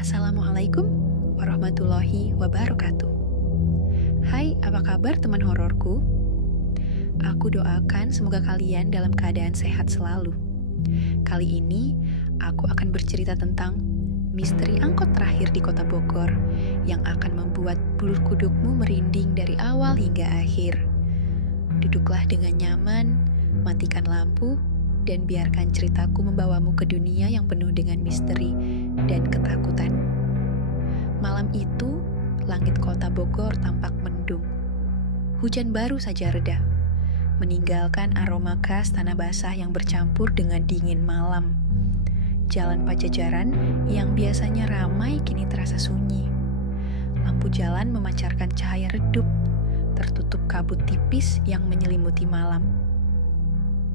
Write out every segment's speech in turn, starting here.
Assalamualaikum warahmatullahi wabarakatuh. Hai, apa kabar teman hororku? Aku doakan semoga kalian dalam keadaan sehat selalu. Kali ini, aku akan bercerita tentang misteri angkot terakhir di kota Bogor yang akan membuat bulu kudukmu merinding dari awal hingga akhir. Duduklah dengan nyaman, matikan lampu, dan biarkan ceritaku membawamu ke dunia yang penuh dengan misteri dan ketakutan. Malam itu, langit kota Bogor tampak mendung. Hujan baru saja reda, meninggalkan aroma khas tanah basah yang bercampur dengan dingin malam. Jalan Pajajaran yang biasanya ramai kini terasa sunyi. Lampu jalan memancarkan cahaya redup, tertutup kabut tipis yang menyelimuti malam.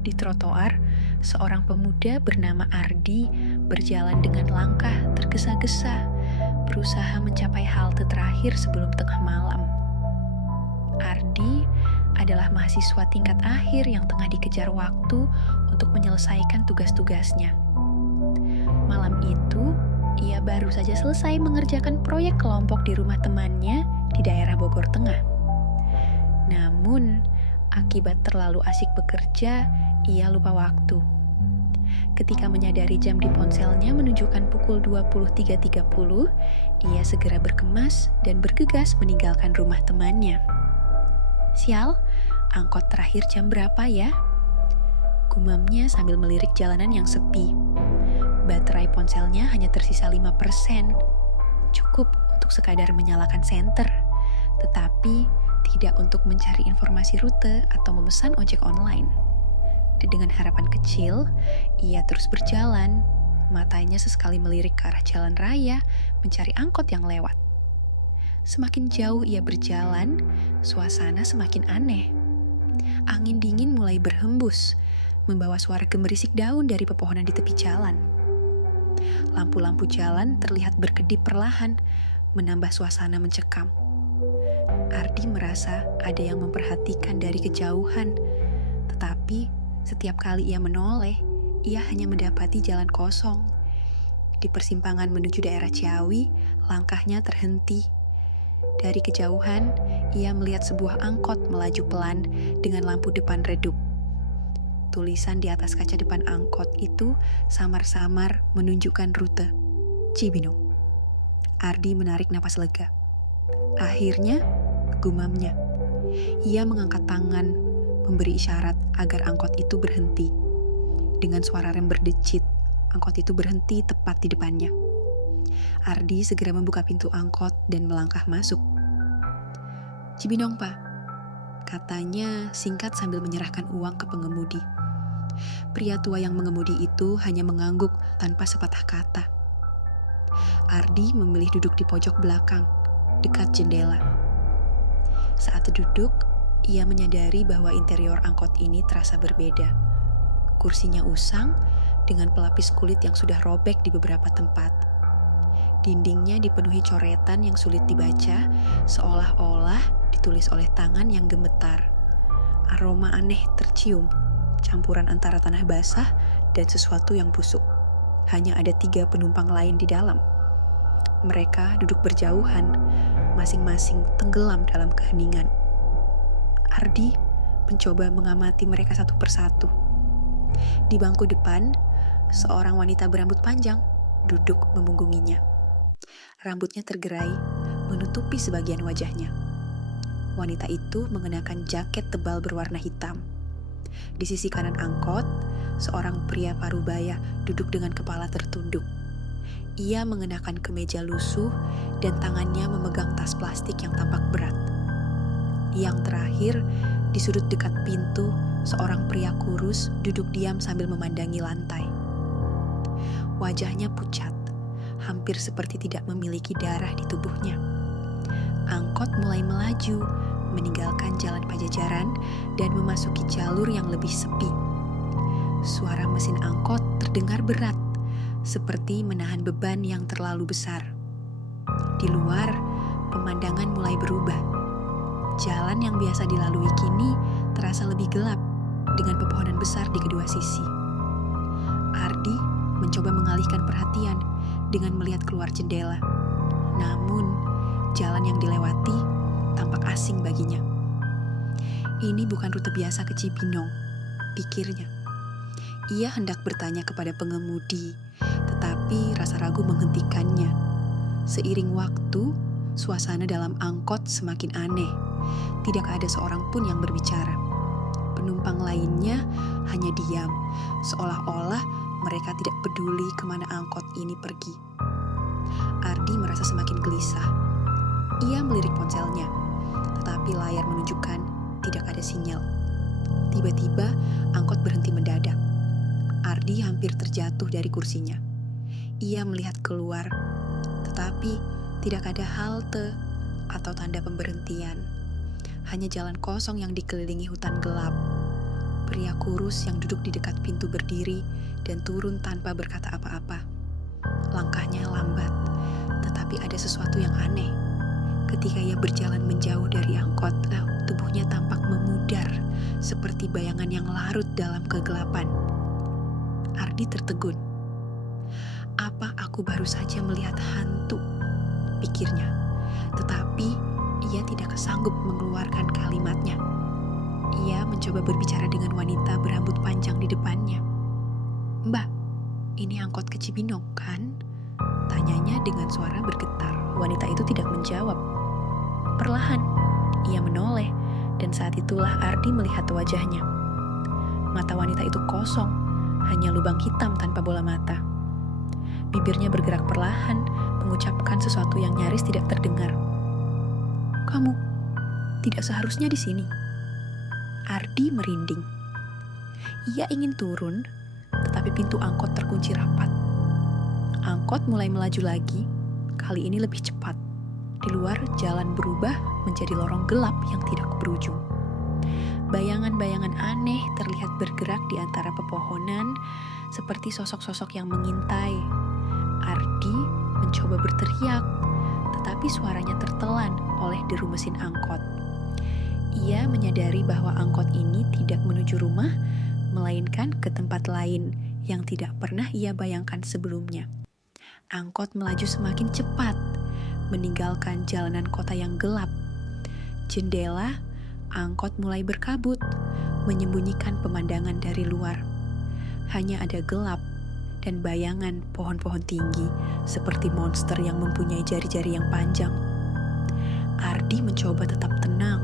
Di trotoar, seorang pemuda bernama Ardi berjalan dengan langkah tergesa-gesa, berusaha mencapai halte terakhir sebelum tengah malam. Ardi adalah mahasiswa tingkat akhir yang tengah dikejar waktu untuk menyelesaikan tugas-tugasnya. Malam itu, ia baru saja selesai mengerjakan proyek kelompok di rumah temannya di daerah Bogor Tengah. Namun, akibat terlalu asik bekerja, ia lupa waktu. Ketika menyadari jam di ponselnya menunjukkan pukul 23.30, ia segera berkemas dan bergegas meninggalkan rumah temannya. Sial, angkot terakhir jam berapa ya? Gumamnya sambil melirik jalanan yang sepi. Baterai ponselnya hanya tersisa 5%. Cukup untuk sekadar menyalakan senter, tetapi tidak untuk mencari informasi rute atau memesan ojek online. Dengan harapan kecil, ia terus berjalan. Matanya sesekali melirik ke arah jalan raya, mencari angkot yang lewat. Semakin jauh ia berjalan, suasana semakin aneh. Angin dingin mulai berhembus, membawa suara gemerisik daun dari pepohonan di tepi jalan. Lampu-lampu jalan terlihat berkedip perlahan, menambah suasana mencekam. Ardi merasa ada yang memperhatikan dari kejauhan, tetapi setiap kali ia menoleh, ia hanya mendapati jalan kosong. Di persimpangan menuju daerah Ciawi, langkahnya terhenti. Dari kejauhan, ia melihat sebuah angkot melaju pelan dengan lampu depan redup. Tulisan di atas kaca depan angkot itu samar-samar menunjukkan rute Cibinong. Ardi menarik napas lega. Akhirnya, gumamnya. Ia mengangkat tangan, memberi isyarat agar angkot itu berhenti. Dengan suara rem berdecit, angkot itu berhenti tepat di depannya. Ardi segera membuka pintu angkot dan melangkah masuk. "Cibinong, Pak," katanya singkat sambil menyerahkan uang ke pengemudi. Pria tua yang mengemudi itu hanya mengangguk tanpa sepatah kata. Ardi memilih duduk di pojok belakang, dekat jendela. Saat duduk, ia menyadari bahwa interior angkot ini terasa berbeda. Kursinya usang dengan pelapis kulit yang sudah robek di beberapa tempat. Dindingnya dipenuhi coretan yang sulit dibaca, seolah-olah ditulis oleh tangan yang gemetar. Aroma aneh tercium, campuran antara tanah basah dan sesuatu yang busuk. Hanya ada 3 penumpang lain di dalam. Mereka duduk berjauhan, masing-masing tenggelam dalam keheningan. Ardi mencoba mengamati mereka satu persatu. Di bangku depan, seorang wanita berambut panjang duduk memunggunginya. Rambutnya tergerai, menutupi sebagian wajahnya. Wanita itu mengenakan jaket tebal berwarna hitam. Di sisi kanan angkot, seorang pria parubaya duduk dengan kepala tertunduk. Ia mengenakan kemeja lusuh dan tangannya memegang tas plastik yang tampak berat. Yang terakhir, di sudut dekat pintu, seorang pria kurus duduk diam sambil memandangi lantai. Wajahnya pucat, hampir seperti tidak memiliki darah di tubuhnya. Angkot mulai melaju, meninggalkan jalan Pajajaran dan memasuki jalur yang lebih sepi. Suara mesin angkot terdengar berat, seperti menahan beban yang terlalu besar. Di luar, pemandangan mulai berubah. Jalan yang biasa dilalui kini terasa lebih gelap dengan pepohonan besar di kedua sisi. Ardi mencoba mengalihkan perhatian dengan melihat keluar jendela. Namun, jalan yang dilewati tampak asing baginya. Ini bukan rute biasa ke Cibinong, pikirnya. Ia hendak bertanya kepada pengemudi, tetapi rasa ragu menghentikannya. Seiring waktu, suasana dalam angkot semakin aneh. Tidak ada seorang pun yang berbicara. Penumpang lainnya hanya diam, seolah-olah mereka tidak peduli kemana angkot ini pergi. Ardi merasa semakin gelisah. Ia melirik ponselnya, tetapi layar menunjukkan tidak ada sinyal. Tiba-tiba angkot berhenti mendadak. Ardi hampir terjatuh dari kursinya. Ia melihat keluar, tetapi tidak ada halte atau tanda pemberhentian. Hanya jalan kosong yang dikelilingi hutan gelap. Pria kurus yang duduk di dekat pintu berdiri dan turun tanpa berkata apa-apa. Langkahnya lambat, tetapi ada sesuatu yang aneh. Ketika ia berjalan menjauh dari angkot, tubuhnya tampak memudar, seperti bayangan yang larut dalam kegelapan. Ardi tertegun. Apa aku baru saja melihat hantu? Pikirnya. Tetapi ia tidak sanggup mengeluarkan kalimatnya. Ia mencoba berbicara dengan wanita berambut panjang di depannya. "Mbak, ini angkot ke Cibinong, kan?" Tanyanya dengan suara bergetar. Wanita itu tidak menjawab. Perlahan, ia menoleh, dan saat itulah Ardi melihat wajahnya. Mata wanita itu kosong, hanya lubang hitam tanpa bola mata. Bibirnya bergerak perlahan, mengucapkan sesuatu yang nyaris tidak terdengar. "Kamu tidak seharusnya di sini." Ardi merinding. Ia ingin turun, tetapi pintu angkot terkunci rapat. Angkot mulai melaju lagi, kali ini lebih cepat. Di luar, jalan berubah menjadi lorong gelap yang tidak berujung. Bayangan-bayangan aneh terlihat bergerak di antara pepohonan, seperti sosok-sosok yang mengintai. Ardi mencoba berteriak, tetapi suaranya tertelan oleh deru mesin angkot. Ia menyadari bahwa angkot ini tidak menuju rumah, melainkan ke tempat lain yang tidak pernah ia bayangkan sebelumnya. Angkot melaju semakin cepat, meninggalkan jalanan kota yang gelap. Jendela angkot mulai berkabut, menyembunyikan pemandangan dari luar. Hanya ada gelap dan bayangan pohon-pohon tinggi seperti monster yang mempunyai jari-jari yang panjang. Ardi mencoba tetap tenang,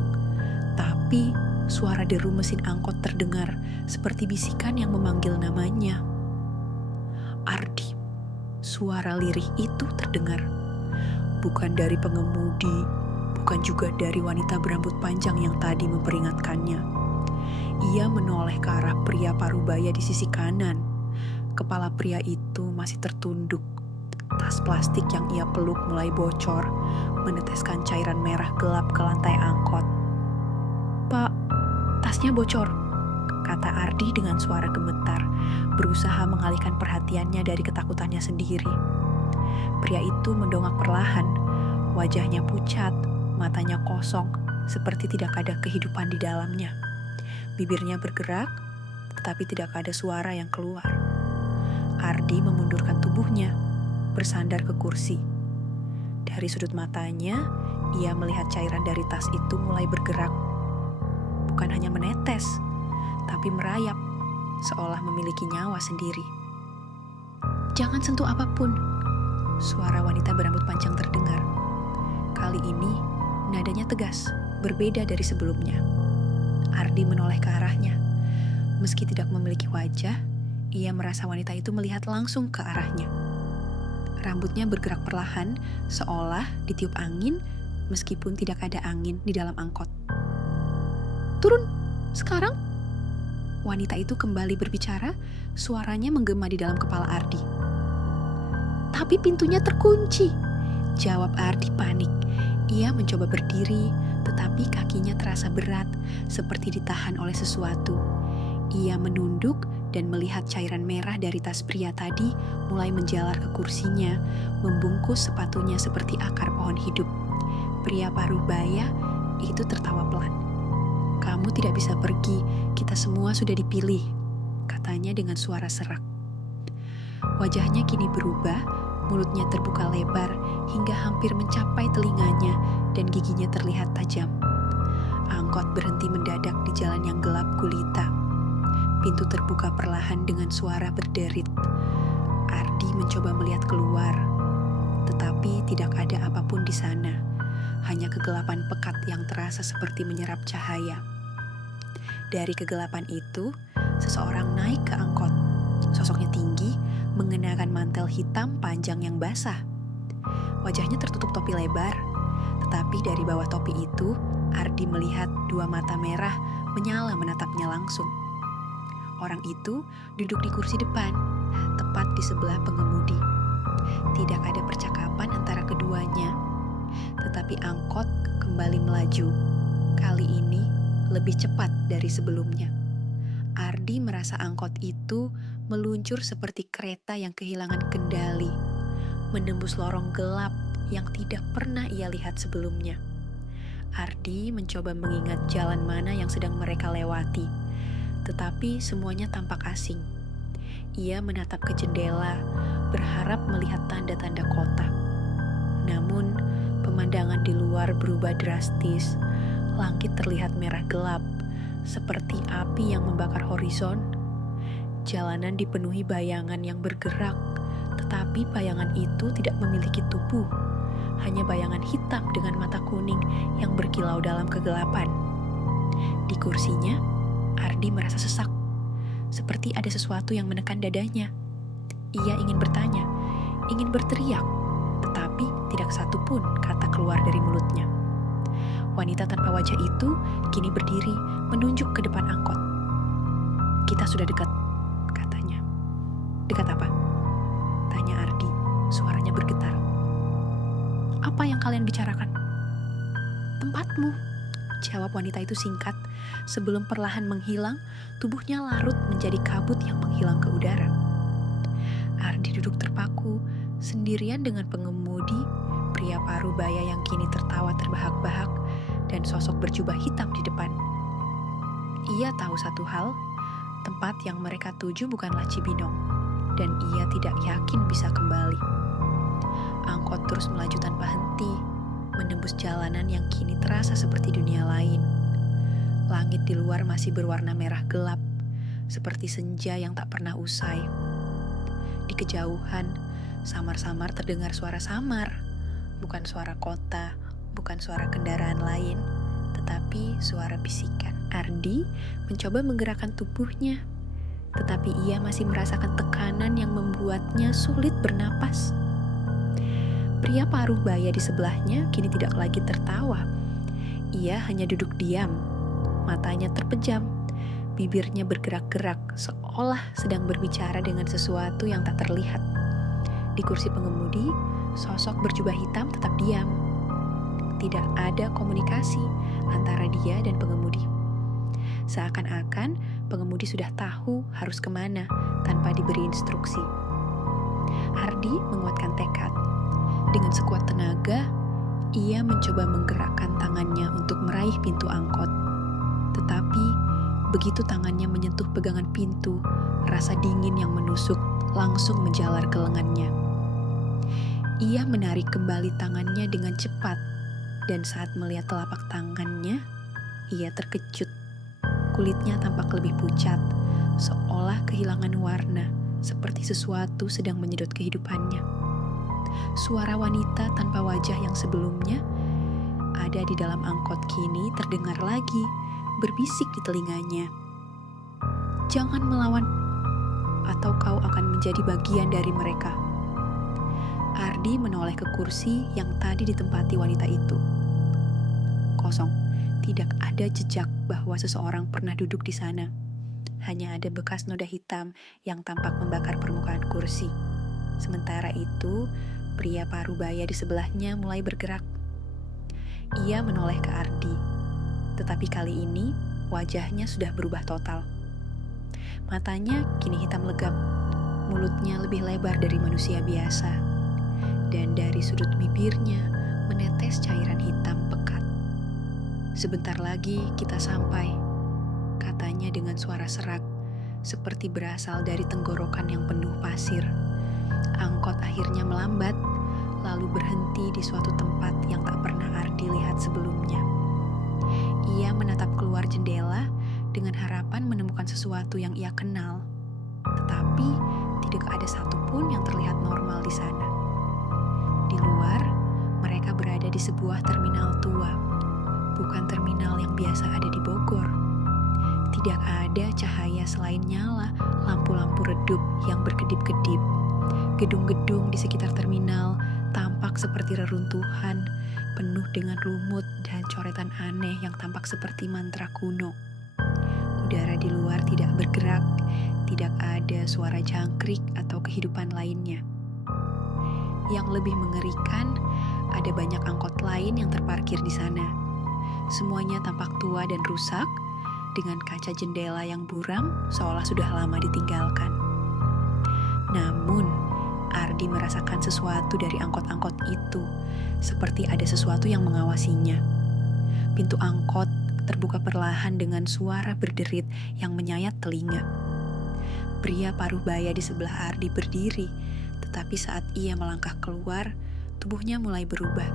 tapi suara deru mesin angkot terdengar seperti bisikan yang memanggil namanya. Ardi, suara lirih itu terdengar. Bukan dari pengemudi, bukan juga dari wanita berambut panjang yang tadi memperingatkannya. Ia menoleh ke arah pria parubaya di sisi kanan. Kepala pria itu masih tertunduk. Tas plastik yang ia peluk mulai bocor, meneteskan cairan merah gelap ke lantai angkot. "Pak, tasnya bocor," kata Ardi dengan suara gemetar, berusaha mengalihkan perhatiannya dari ketakutannya sendiri. Pria itu mendongak perlahan, wajahnya pucat, matanya kosong, seperti tidak ada kehidupan di dalamnya. Bibirnya bergerak, tetapi tidak ada suara yang keluar. Ardi memundurkan tubuhnya, bersandar ke kursi. Dari sudut matanya, ia melihat cairan dari tas itu mulai bergerak. Bukan hanya menetes, tapi merayap, seolah memiliki nyawa sendiri. "Jangan sentuh apapun," suara wanita berambut panjang terdengar. Kali ini, nadanya tegas, berbeda dari sebelumnya. Ardi menoleh ke arahnya. Meski tidak memiliki wajah, ia merasa wanita itu melihat langsung ke arahnya. Rambutnya bergerak perlahan, seolah ditiup angin, meskipun tidak ada angin di dalam angkot. "Turun, sekarang!" Wanita itu kembali berbicara, suaranya menggema di dalam kepala Ardi. "Tapi pintunya terkunci," jawab Ardi panik. Ia mencoba berdiri, tetapi kakinya terasa berat, seperti ditahan oleh sesuatu. Ia menunduk dan melihat cairan merah dari tas pria tadi mulai menjalar ke kursinya, membungkus sepatunya seperti akar pohon hidup. Pria parubaya itu tertawa pelan. "Kamu tidak bisa pergi, kita semua sudah dipilih," katanya dengan suara serak. Wajahnya kini berubah Mulutnya terbuka lebar hingga hampir mencapai telinganya dan giginya terlihat tajam. Angkot berhenti mendadak di jalan yang gelap gulita. Pintu terbuka perlahan dengan suara berderit. Ardi mencoba melihat keluar, tetapi tidak ada apapun di sana. Hanya kegelapan pekat yang terasa seperti menyerap cahaya. Dari kegelapan itu, seseorang naik ke angkot. Sosoknya tinggi, mengenakan mantel hitam panjang yang basah. Wajahnya tertutup topi lebar, tetapi dari bawah topi itu, Ardi melihat dua mata merah menyala menatapnya langsung. Orang itu duduk di kursi depan, tepat di sebelah pengemudi. Tidak ada percakapan antara keduanya, tetapi angkot kembali melaju. Kali ini lebih cepat dari sebelumnya. Ardi merasa angkot itu meluncur seperti kereta yang kehilangan kendali, menembus lorong gelap yang tidak pernah ia lihat sebelumnya. Ardi mencoba mengingat jalan mana yang sedang mereka lewati, tetapi semuanya tampak asing. Ia menatap ke jendela, berharap melihat tanda-tanda kota. Namun, pemandangan di luar berubah drastis. Langit terlihat merah gelap, seperti api yang membakar horizon. Jalanan dipenuhi bayangan yang bergerak, tetapi bayangan itu tidak memiliki tubuh. Hanya bayangan hitam dengan mata kuning yang berkilau dalam kegelapan. Di kursinya, Ardi merasa sesak, seperti ada sesuatu yang menekan dadanya. Ia ingin bertanya, ingin berteriak, tetapi tidak satu pun kata keluar dari mulutnya. Wanita tanpa wajah itu kini berdiri menunjuk ke depan angkot. "Kita sudah dekat," katanya. "Dekat apa?" tanya Ardi, suaranya bergetar. "Apa yang kalian bicarakan?" "Tempatmu," jawab wanita itu singkat. Sebelum perlahan menghilang, tubuhnya larut menjadi kabut yang menghilang ke udara. Ardi duduk terpaku, sendirian dengan pengemudi, pria parubaya yang kini tertawa terbahak-bahak, dan sosok berjubah hitam di depan. Ia tahu satu hal, tempat yang mereka tuju bukanlah Cibinong, dan ia tidak yakin bisa kembali. Angkot terus melaju tanpa henti, menembus jalanan yang kini terasa seperti dunia lain. Langit di luar masih berwarna merah gelap, seperti senja yang tak pernah usai. Di kejauhan, samar-samar terdengar suara samar, bukan suara kota, bukan suara kendaraan lain, tetapi suara bisikan. Ardi mencoba menggerakkan tubuhnya, tetapi ia masih merasakan tekanan yang membuatnya sulit bernapas. Pria parubaya di sebelahnya kini tidak lagi tertawa. Ia hanya duduk diam, matanya terpejam, bibirnya bergerak-gerak seolah sedang berbicara dengan sesuatu yang tak terlihat. Di kursi pengemudi, sosok berjubah hitam tetap diam. Tidak ada komunikasi antara dia dan pengemudi. Seakan-akan pengemudi sudah tahu harus kemana tanpa diberi instruksi. Ardi menguatkan tekad. Dengan sekuat tenaga, ia mencoba menggerakkan tangannya untuk meraih pintu angkot. Tetapi, begitu tangannya menyentuh pegangan pintu, rasa dingin yang menusuk langsung menjalar ke lengannya. Ia menarik kembali tangannya dengan cepat, dan saat melihat telapak tangannya, ia terkejut. Kulitnya tampak lebih pucat, seolah kehilangan warna, seperti sesuatu sedang menyedot kehidupannya. Suara wanita tanpa wajah yang sebelumnya ada di dalam angkot kini terdengar lagi, berbisik di telinganya. "Jangan melawan, atau kau akan menjadi bagian dari mereka." Ardi menoleh ke kursi yang tadi ditempati wanita itu. Kosong, tidak ada jejak bahwa seseorang pernah duduk di sana. Hanya ada bekas noda hitam yang tampak membakar permukaan kursi. Sementara itu, pria parubaya di sebelahnya mulai bergerak. Ia menoleh ke Ardi, tetapi kali ini wajahnya sudah berubah total. Matanya kini hitam legam, mulutnya lebih lebar dari manusia biasa, dan dari sudut bibirnya menetes cairan hitam pekat. "Sebentar lagi kita sampai," katanya dengan suara serak, seperti berasal dari tenggorokan yang penuh pasir. Angkot akhirnya melambat, lalu berhenti di suatu tempat yang tak pernah Ardi lihat sebelumnya. Ia menatap keluar jendela dengan harapan menemukan sesuatu yang ia kenal. Tetapi tidak ada satupun yang terlihat normal di sana. Di luar, mereka berada di sebuah terminal tua, bukan terminal yang biasa ada di Bogor. Tidak ada cahaya selain nyala lampu-lampu redup yang berkedip-kedip. Gedung-gedung di sekitar terminal tampak seperti reruntuhan, penuh dengan lumut dan coretan aneh yang tampak seperti mantra kuno. Udara di luar tidak bergerak, tidak ada suara jangkrik atau kehidupan lainnya. Yang lebih mengerikan, ada banyak angkot lain yang terparkir di sana. Semuanya tampak tua dan rusak, dengan kaca jendela yang buram seolah sudah lama ditinggalkan. Namun, Ardi merasakan sesuatu dari angkot-angkot itu, seperti ada sesuatu yang mengawasinya. Pintu angkot terbuka perlahan dengan suara berderit yang menyayat telinga. Pria paruh baya di sebelah Ardi berdiri, tetapi saat ia melangkah keluar, tubuhnya mulai berubah.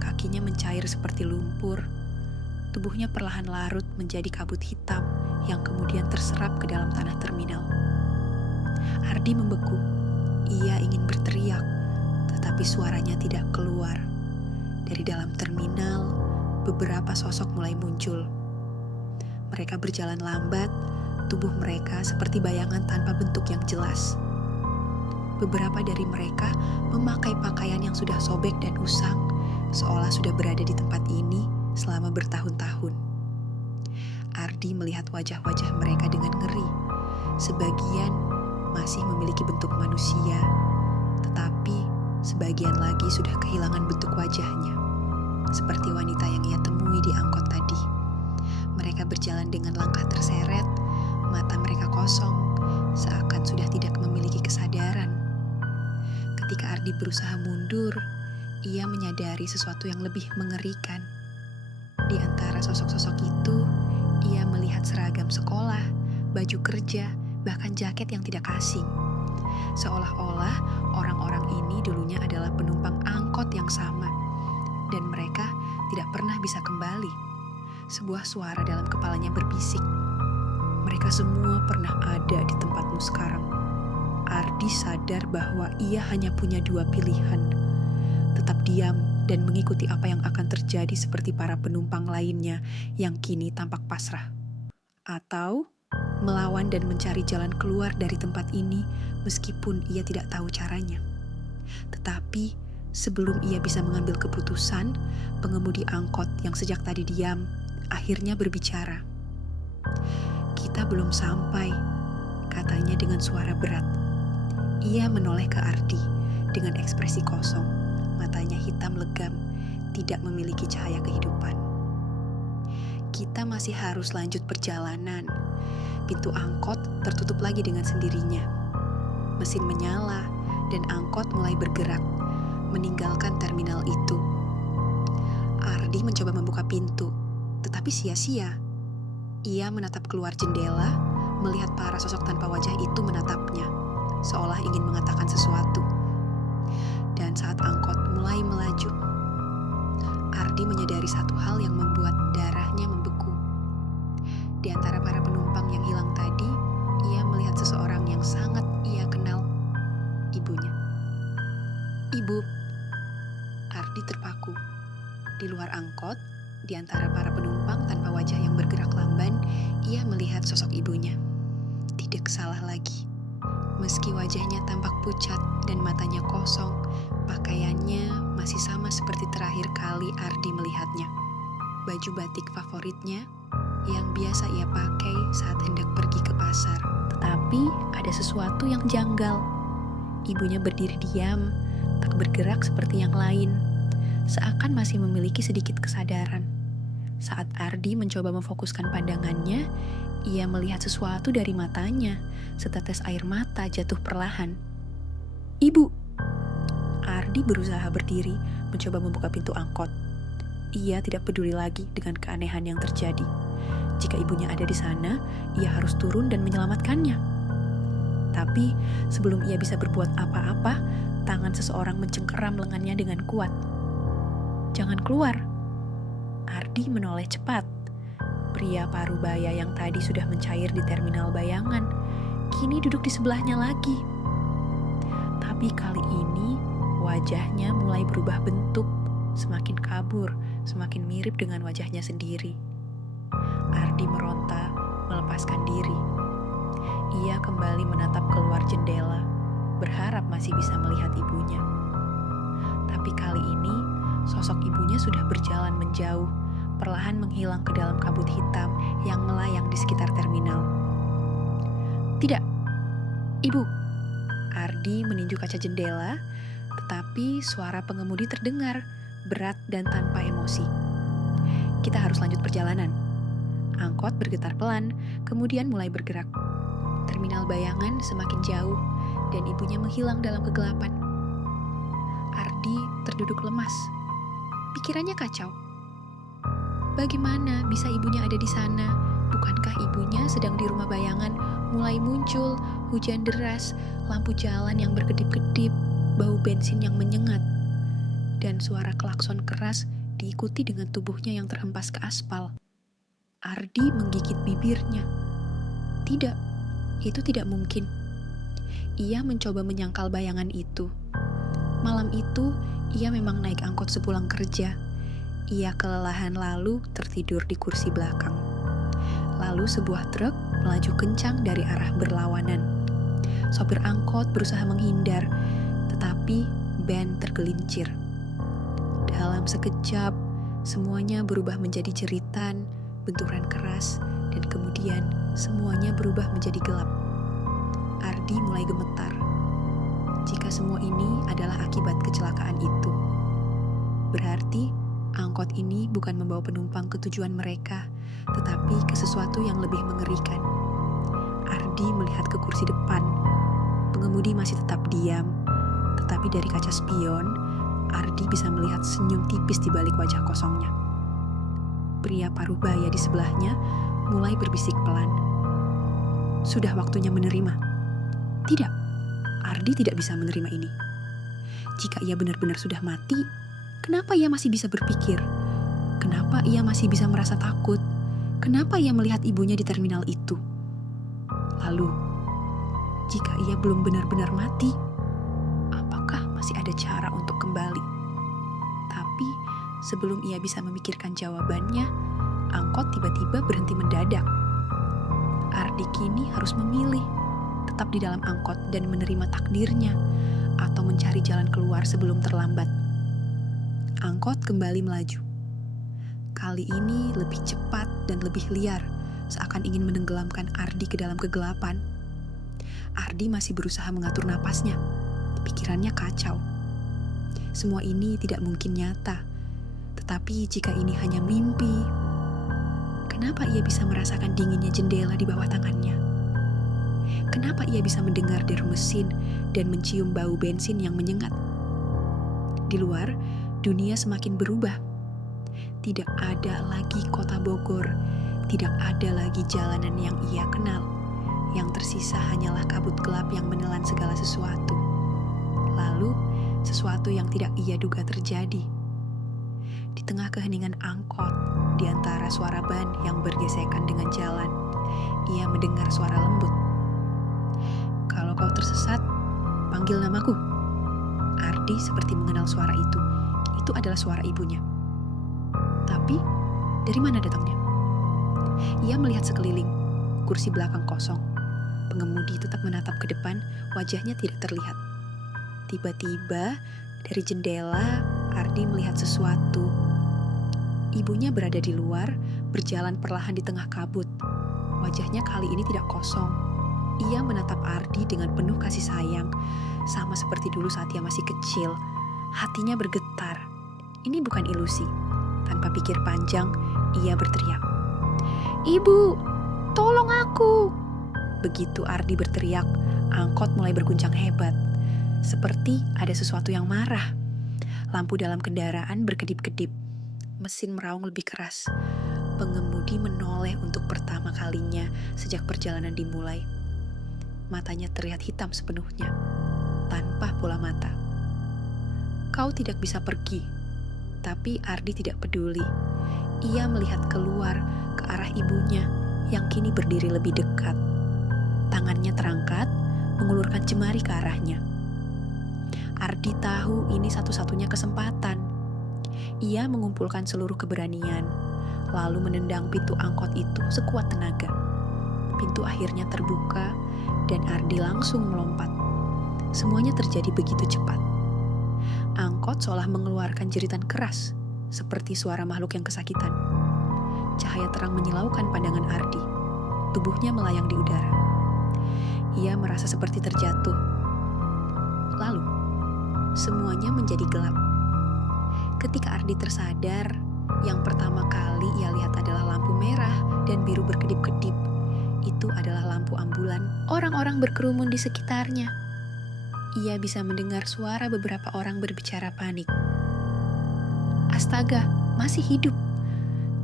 Kakinya mencair seperti lumpur. Tubuhnya perlahan larut menjadi kabut hitam yang kemudian terserap ke dalam tanah terminal. Ardi membeku. Ia ingin berteriak, tetapi suaranya tidak keluar. Dari dalam terminal, beberapa sosok mulai muncul. Mereka berjalan lambat, tubuh mereka seperti bayangan tanpa bentuk yang jelas. Beberapa dari mereka memakai pakaian yang sudah sobek dan usang, seolah sudah berada di tempat ini selama bertahun-tahun. Ardi melihat wajah-wajah mereka dengan ngeri. Sebagian masih memiliki bentuk manusia, tetapi sebagian lagi sudah kehilangan bentuk wajahnya, seperti wanita yang ia temui di angkot tadi. Mereka berjalan dengan langkah terseret, mata mereka kosong, seakan sudah tidak memiliki kesadaran. Ketika Ardi berusaha mundur, ia menyadari sesuatu yang lebih mengerikan. Di antara sosok-sosok itu, ia melihat seragam sekolah, baju kerja, bahkan jaket yang tidak asing. Seolah-olah orang-orang ini dulunya adalah penumpang angkot yang sama, dan mereka tidak pernah bisa kembali. Sebuah suara dalam kepalanya berbisik, "Mereka semua pernah ada di tempatmu sekarang." Ardi sadar bahwa ia hanya punya dua pilihan: tetap diam dan mengikuti apa yang akan terjadi seperti para penumpang lainnya yang kini tampak pasrah, atau melawan dan mencari jalan keluar dari tempat ini meskipun ia tidak tahu caranya. Tetapi sebelum ia bisa mengambil keputusan, pengemudi angkot yang sejak tadi diam akhirnya berbicara. "Kita belum sampai," katanya dengan suara berat. Ia menoleh ke Ardi dengan ekspresi kosong, matanya hitam legam, tidak memiliki cahaya kehidupan. "Kita masih harus lanjut perjalanan." Pintu angkot tertutup lagi dengan sendirinya. Mesin menyala dan angkot mulai bergerak, meninggalkan terminal itu. Ardi mencoba membuka pintu, tetapi sia-sia. Ia menatap keluar jendela, melihat para sosok tanpa wajah itu menatapnya, seolah ingin mengatakan sesuatu. Dan saat angkot mulai melaju, Ardi menyadari satu hal yang membuat darahnya membeku. Di antara para penumpang yang hilang tadi, ia melihat seseorang yang sangat ia kenal, ibunya. "Ibu." Ardi terpaku. Di luar angkot, di antara para penumpang tanpa wajah yang bergerak lamban, ia melihat sosok ibunya. Tidak salah lagi. Meski wajahnya tampak pucat dan matanya kosong, pakaiannya masih sama seperti terakhir kali Ardi melihatnya. Baju batik favoritnya yang biasa ia pakai saat hendak pergi ke pasar. Tetapi ada sesuatu yang janggal. Ibunya berdiri diam, tak bergerak seperti yang lain, seakan masih memiliki sedikit kesadaran. Saat Ardi mencoba memfokuskan pandangannya, ia melihat sesuatu dari matanya, setetes air mata jatuh perlahan. "Ibu!" Ardi berusaha berdiri, mencoba membuka pintu angkot. Ia tidak peduli lagi dengan keanehan yang terjadi. Jika ibunya ada di sana, ia harus turun dan menyelamatkannya. Tapi sebelum ia bisa berbuat apa-apa, tangan seseorang mencengkeram lengannya dengan kuat. "Jangan keluar." Ardi menoleh cepat. Pria parubaya yang tadi sudah mencair di terminal bayangan, kini duduk di sebelahnya lagi. Tapi kali ini wajahnya mulai berubah bentuk, semakin kabur, semakin mirip dengan wajahnya sendiri. Ardi meronta, melepaskan diri. Ia kembali menatap keluar jendela, berharap masih bisa melihat ibunya. Tapi kali ini, sosok ibunya sudah berjalan menjauh, perlahan menghilang ke dalam kabut hitam yang melayang di sekitar terminal. "Tidak, Ibu." Ardi meninju kaca jendela, tetapi suara pengemudi terdengar, berat dan tanpa emosi. "Kita harus lanjut perjalanan." Angkot bergetar pelan, kemudian mulai bergerak. Terminal bayangan semakin jauh, dan ibunya menghilang dalam kegelapan. Ardi terduduk lemas. Pikirannya kacau. Bagaimana bisa ibunya ada di sana? Bukankah ibunya sedang di rumah bayangan? Mulai muncul hujan deras, lampu jalan yang berkedip-kedip, bau bensin yang menyengat, dan suara klakson keras diikuti dengan tubuhnya yang terhempas ke aspal. Ardi menggigit bibirnya. Tidak, itu tidak mungkin. Ia mencoba menyangkal bayangan itu. Malam itu, ia memang naik angkot sepulang kerja. Ia kelelahan lalu tertidur di kursi belakang. Lalu sebuah truk melaju kencang dari arah berlawanan. Sopir angkot berusaha menghindar, tetapi ban tergelincir. Dalam sekejap, semuanya berubah menjadi jeritan, benturan keras, dan kemudian semuanya berubah menjadi gelap. Ardi mulai gemetar. Jika semua ini adalah akibat kecelakaan itu, berarti angkot ini bukan membawa penumpang ke tujuan mereka, tetapi ke sesuatu yang lebih mengerikan. Ardi melihat ke kursi depan. Pengemudi masih tetap diam, tetapi dari kaca spion, Ardi bisa melihat senyum tipis di balik wajah kosongnya. Pria parubaya di sebelahnya mulai berbisik pelan. "Sudah waktunya menerima." Tidak, Ardi tidak bisa menerima ini. Jika ia benar-benar sudah mati, kenapa ia masih bisa berpikir? Kenapa ia masih bisa merasa takut? Kenapa ia melihat ibunya di terminal itu? Lalu, jika ia belum benar-benar mati, apakah masih ada cara untuk kembali? Tapi sebelum ia bisa memikirkan jawabannya, angkot tiba-tiba berhenti mendadak. Ardi kini harus memilih, tetap di dalam angkot dan menerima takdirnya, atau mencari jalan keluar sebelum terlambat. Angkot kembali melaju. Kali ini lebih cepat dan lebih liar, seakan ingin menenggelamkan Ardi ke dalam kegelapan. Ardi masih berusaha mengatur napasnya. Pikirannya kacau. Semua ini tidak mungkin nyata. Tetapi jika ini hanya mimpi, kenapa ia bisa merasakan dinginnya jendela di bawah tangannya? Kenapa ia bisa mendengar deru mesin dan mencium bau bensin yang menyengat? Di luar, dunia semakin berubah. Tidak ada lagi kota Bogor, tidak ada lagi jalanan yang ia kenal. Yang tersisa hanyalah kabut gelap yang menelan segala sesuatu. Lalu, sesuatu yang tidak ia duga terjadi. Di tengah keheningan angkot, di antara suara ban yang bergesekan dengan jalan, ia mendengar suara lembut. "Kalau kau tersesat, panggil namaku." Ardi seperti mengenal suara itu. Itu adalah suara ibunya. Tapi, dari mana datangnya? Ia melihat sekeliling, kursi belakang kosong. Pengemudi tetap menatap ke depan, wajahnya tidak terlihat. Tiba-tiba, dari jendela, Ardi melihat sesuatu. Ibunya berada di luar, berjalan perlahan di tengah kabut. Wajahnya kali ini tidak kosong. Ia menatap Ardi dengan penuh kasih sayang, sama seperti dulu saat ia masih kecil. Hatinya bergetar. Ini bukan ilusi. Tanpa pikir panjang, ia berteriak, "Ibu, tolong aku!" Begitu Ardi berteriak, angkot mulai berguncang hebat. Seperti ada sesuatu yang marah. Lampu dalam kendaraan berkedip-kedip. Mesin meraung lebih keras. Pengemudi menoleh untuk pertama kalinya sejak perjalanan dimulai. matanya terlihat hitam sepenuhnya, tanpa bola mata. Kau tidak bisa pergi, tapi Ardi tidak peduli. Ia melihat keluar ke arah ibunya yang kini berdiri lebih dekat. Tangannya terangkat, mengulurkan jemari ke arahnya. Ardi tahu ini satu-satunya kesempatan. Ia mengumpulkan seluruh keberanian, lalu menendang pintu angkot itu sekuat tenaga. Pintu akhirnya terbuka, dan Ardi langsung melompat. Semuanya terjadi begitu cepat. Angkot seolah mengeluarkan jeritan keras, seperti suara makhluk yang kesakitan. Cahaya terang menyilaukan pandangan Ardi. Tubuhnya melayang di udara. Ia merasa seperti terjatuh. Lalu, semuanya menjadi gelap. Ketika Ardi tersadar, yang pertama kali ia lihat adalah lampu merah dan biru berkedip-kedip. Itu adalah lampu ambulan. Orang-orang berkerumun di sekitarnya. Ia bisa mendengar suara beberapa orang berbicara panik. Astaga, masih hidup.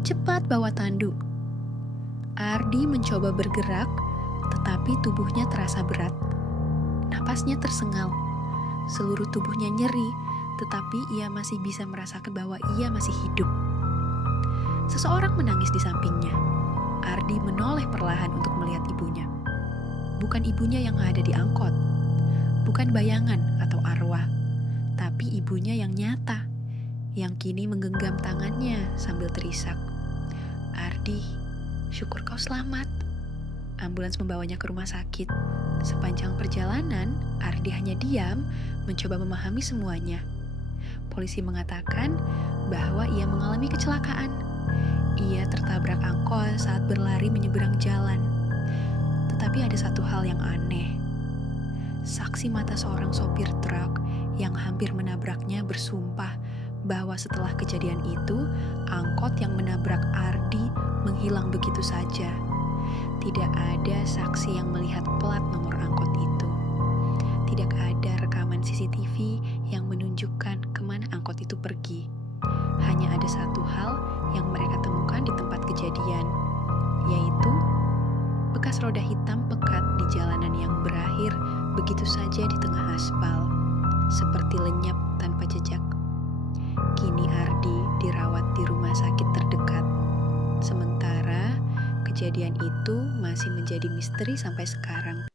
Cepat bawa tandu. Ardi mencoba bergerak, tetapi tubuhnya terasa berat. Napasnya tersengal. Seluruh tubuhnya nyeri, tetapi ia masih bisa merasakan bahwa ia masih hidup. Seseorang menangis di sampingnya. Ardi menoleh perlahan untuk melihat ibunya. Bukan ibunya yang ada di angkot. Bukan bayangan atau arwah. Tapi ibunya yang nyata. Yang kini menggenggam tangannya sambil terisak. Ardi, syukur kau selamat. Ambulans membawanya ke rumah sakit. Sepanjang perjalanan, Ardi hanya diam, mencoba memahami semuanya. Polisi mengatakan bahwa ia mengalami kecelakaan. Ia tertabrak angkot saat berlari menyeberang jalan. Tetapi ada satu hal yang aneh. Saksi mata seorang sopir truk yang hampir menabraknya bersumpah bahwa setelah kejadian itu, angkot yang menabrak Ardi menghilang begitu saja. Tidak ada saksi yang melihat plat nomor angkot itu. Tidak ada rekaman CCTV yang menunjukkan kemana angkot itu pergi. Hanya ada satu hal yang mereka temukan di tempat kejadian, yaitu bekas roda hitam pekat di jalanan yang berakhir begitu saja di tengah aspal, seperti lenyap tanpa jejak. Kini Ardi dirawat di rumah sakit terdekat. Sementara kejadian itu masih menjadi misteri sampai sekarang.